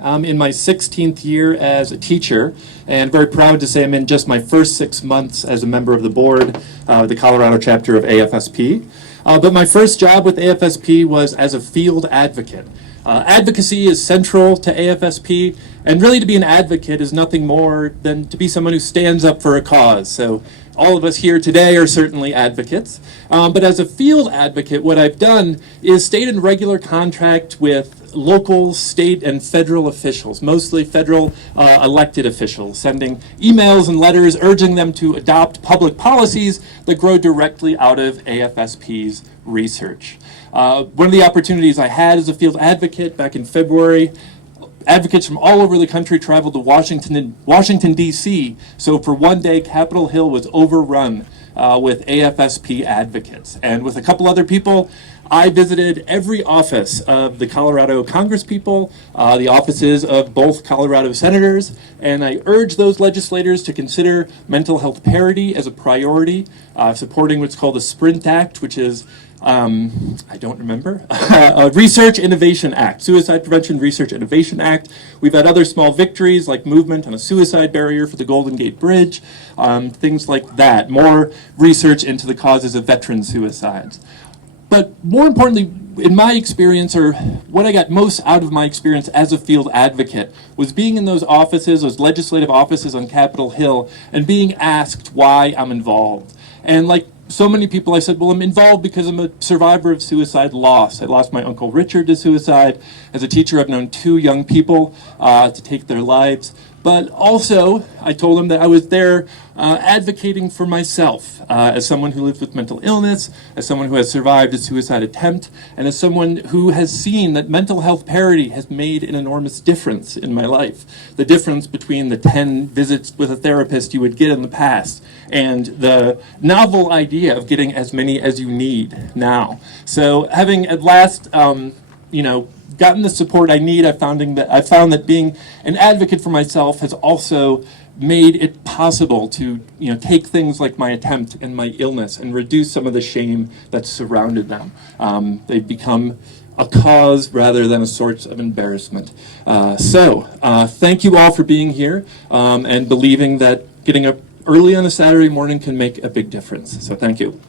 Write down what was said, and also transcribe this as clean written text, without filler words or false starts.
I'm in my 16th year as a teacher, and very proud to say I'm in just my first 6 months as a member of the board, the Colorado chapter of AFSP. But my first job with AFSP was as a field advocate. Advocacy is central to AFSP, and really to be an advocate is nothing more than to be someone who stands up for a cause. So all of us here today are certainly advocates. But as a field advocate, what I've done is stayed in regular contact with local, state, and federal officials, mostly federal elected officials, sending emails and letters urging them to adopt public policies that grow directly out of AFSP's research. One of the opportunities I had as a field advocate back in February, advocates from all over the country traveled to Washington, D.C., so for one day, Capitol Hill was overrun with AFSP advocates. And with a couple other people, I visited every office of the Colorado Congresspeople, the offices of both Colorado senators, and I urged those legislators to consider mental health parity as a priority, supporting what's called the SPRINT Act, which is I don't remember, a Research Innovation Act, Suicide Prevention Research Innovation Act. We've had other small victories like movement on a suicide barrier for the Golden Gate Bridge, things like that, more research into the causes of veteran suicides. But more importantly, in my experience, or what I got most out of my experience as a field advocate, was being in those offices, those legislative offices on Capitol Hill, and being asked why I'm involved. And like so many people, I said, well, I'm involved because I'm a survivor of suicide loss. I lost my Uncle Richard to suicide. As a teacher, I've known 2 young people to take their lives. But also, I told them that I was there advocating for myself as someone who lives with mental illness, as someone who has survived a suicide attempt, and as someone who has seen that mental health parity has made an enormous difference in my life. The difference between the 10 visits with a therapist you would get in the past and the novel idea of getting as many as you need now. So having at last, gotten the support I need, I found that being an advocate for myself has also made it possible to take things like my attempt and my illness and reduce some of the shame that's surrounded them. They've become a cause rather than a source of embarrassment. So thank you all for being here and believing that getting up early on a Saturday morning can make a big difference. So thank you.